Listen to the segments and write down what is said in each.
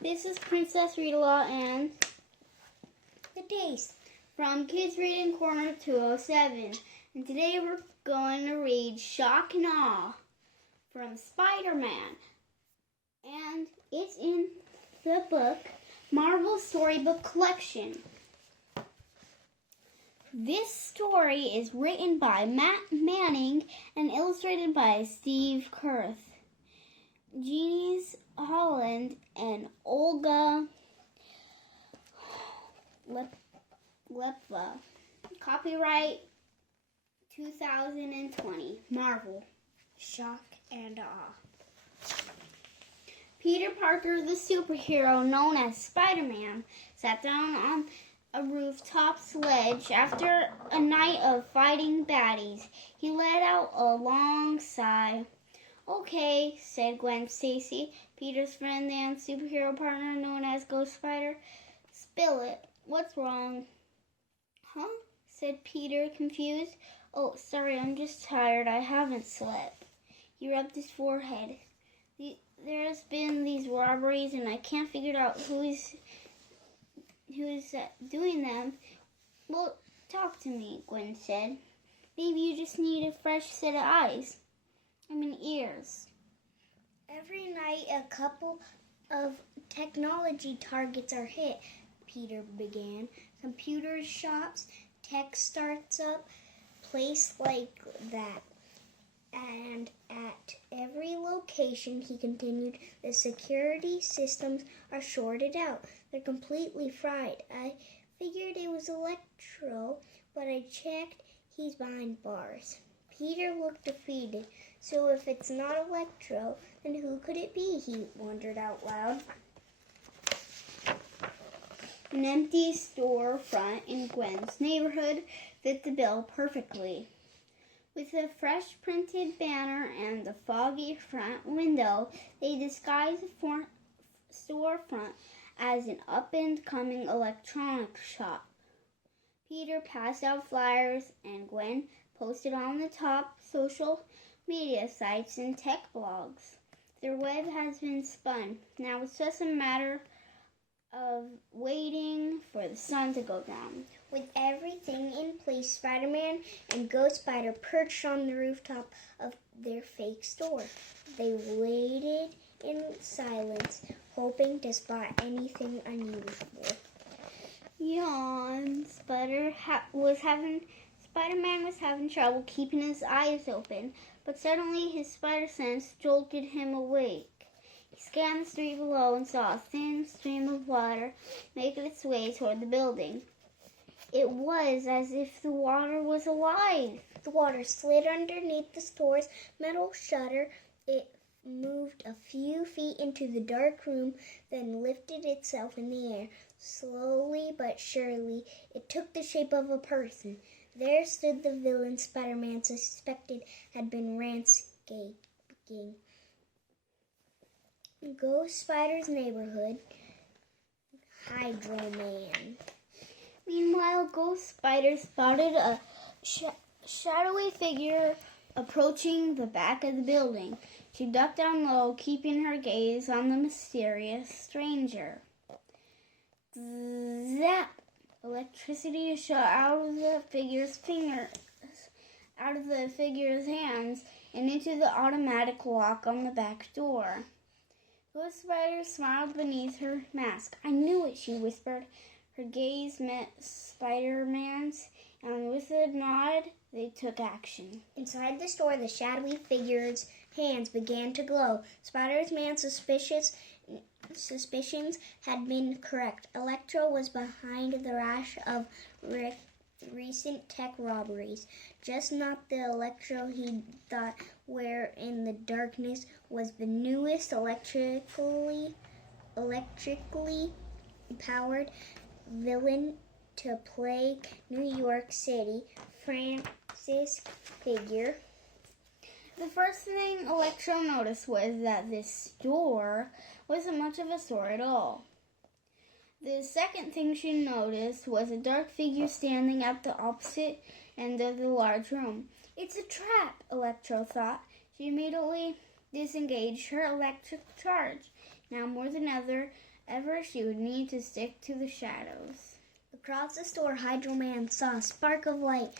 This is Princess Read-A-Lot and The Taste from Kids Reading Corner 207. And today we're going to read Shock and Awe from Spider-Man. And it's in the book Marvel Storybook Collection. This story is written by Matt Manning and illustrated by Steve Kurth. Geanes, Holland, and Olga Lepaeva. Copyright 2020. Marvel. Shock and Awe. Peter Parker, the superhero known as Spider-Man, sat down on a rooftop sledge after a night of fighting baddies. He let out a long sigh. "Okay," said Gwen Stacy, Peter's friend and superhero partner known as Ghost Spider. "Spill it. What's wrong?" "Huh?" said Peter, confused. "Oh, sorry, I'm just tired. I haven't slept." He rubbed his forehead. "There's been these robberies, and I can't figure out who's doing them." "Well, talk to me," Gwen said. "Maybe you just need a fresh set of eyes. Ears." Every night a couple of technology targets are hit, Peter began. Computer shops, tech startups, place like that. And at every location, he continued, the security systems are shorted out. They're completely fried. I figured it was Electro, but I checked, he's behind bars. Peter looked defeated. So if it's not Electro, then who could it be? He wondered out loud. An empty storefront in Gwen's neighborhood fit the bill perfectly. With a fresh printed banner and a foggy front window, they disguised the storefront as an up-and-coming electronics shop. Peter passed out flyers, and Gwen posted on the top social media sites and tech blogs. Their web has been spun. Now it's just a matter of waiting for the sun to go down. With everything in place, Spider-Man and Ghost Spider perched on the rooftop of their fake store. They waited in silence, hoping to spot anything unusual. Yawn. Spider-Man was having trouble keeping his eyes open, but suddenly his spider sense jolted him awake. He scanned the street below and saw a thin stream of water making its way toward the building. It was as if the water was alive. The water slid underneath the store's metal shutter. It moved a few feet into the dark room, then lifted itself in the air. Slowly but surely, it took the shape of a person. There stood the villain Spider-Man suspected had been ransacking Ghost Spider's neighborhood. Hydro Man. Meanwhile, Ghost Spider spotted a shadowy figure approaching the back of the building. She ducked down low, keeping her gaze on the mysterious stranger. Zap! Electricity shot out of the figure's hands and into the automatic lock on the back door. Ghost Spider smiled beneath her mask. "I knew it," she whispered. Her gaze met Spider-Man's, and with a nod, they took action. Inside the store, the shadowy figure's hands began to glow. Spider-Man's suspicions had been correct. Electro was behind the rash of recent tech robberies. Just not the Electro he thought, where in the darkness was the newest electrically powered villain to plague New York City, Francis Figure. The first thing Electro noticed was that this store wasn't much of a store at all. The second thing she noticed was a dark figure standing at the opposite end of the large room. "It's a trap," Electro thought. She immediately disengaged her electric charge. Now more than ever, ever, she would need to stick to the shadows. Across the store, Hydro Man saw a spark of light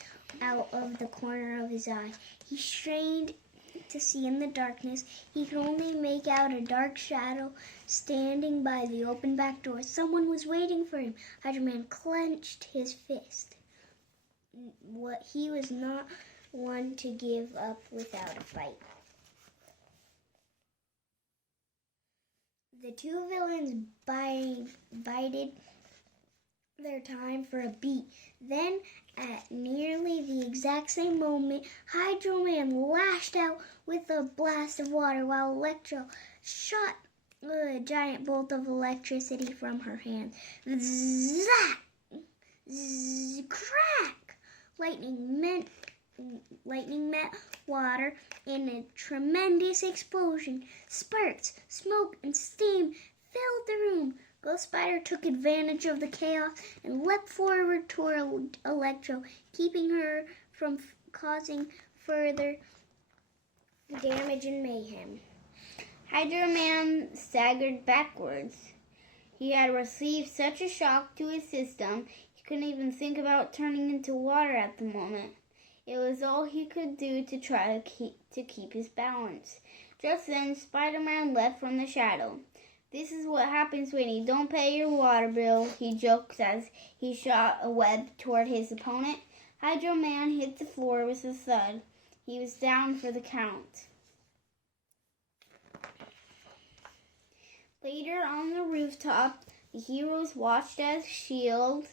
out of the corner of his eye. He strained to see in the darkness. He could only make out a dark shadow standing by the open back door. Someone was waiting for him. Hydro Man clenched his fist. He was not one to give up without a fight. The two villains bided their time for a beat. Then, at nearly the exact same moment, Hydro Man lashed out with a blast of water while Electro shot a giant bolt of electricity from her hand. Zap! Crack! Lightning met water in a tremendous explosion. Sparks, smoke, and steam filled the room. Ghost Spider took advantage of the chaos and leapt forward toward Electro, keeping her from causing further damage and mayhem. Hydro Man staggered backwards. He had received such a shock to his system, he couldn't even think about turning into water at the moment. It was all he could do to try to keep his balance. Just then, Spider-Man leapt from the shadow. "This is what happens when you don't pay your water bill," he joked as he shot a web toward his opponent. Hydro Man hit the floor with a thud. He was down for the count. Later on the rooftop, the heroes watched as S.H.I.E.L.D.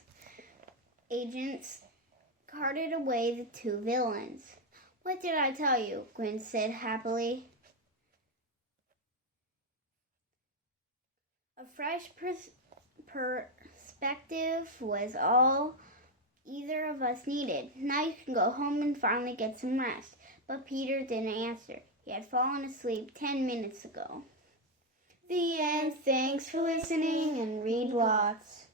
agents carted away the two villains. "What did I tell you?" Gwen said happily. A fresh perspective was all either of us needed. Now you can go home and finally get some rest. But Peter didn't answer. He had fallen asleep 10 minutes ago. The end. Thanks for listening and read lots.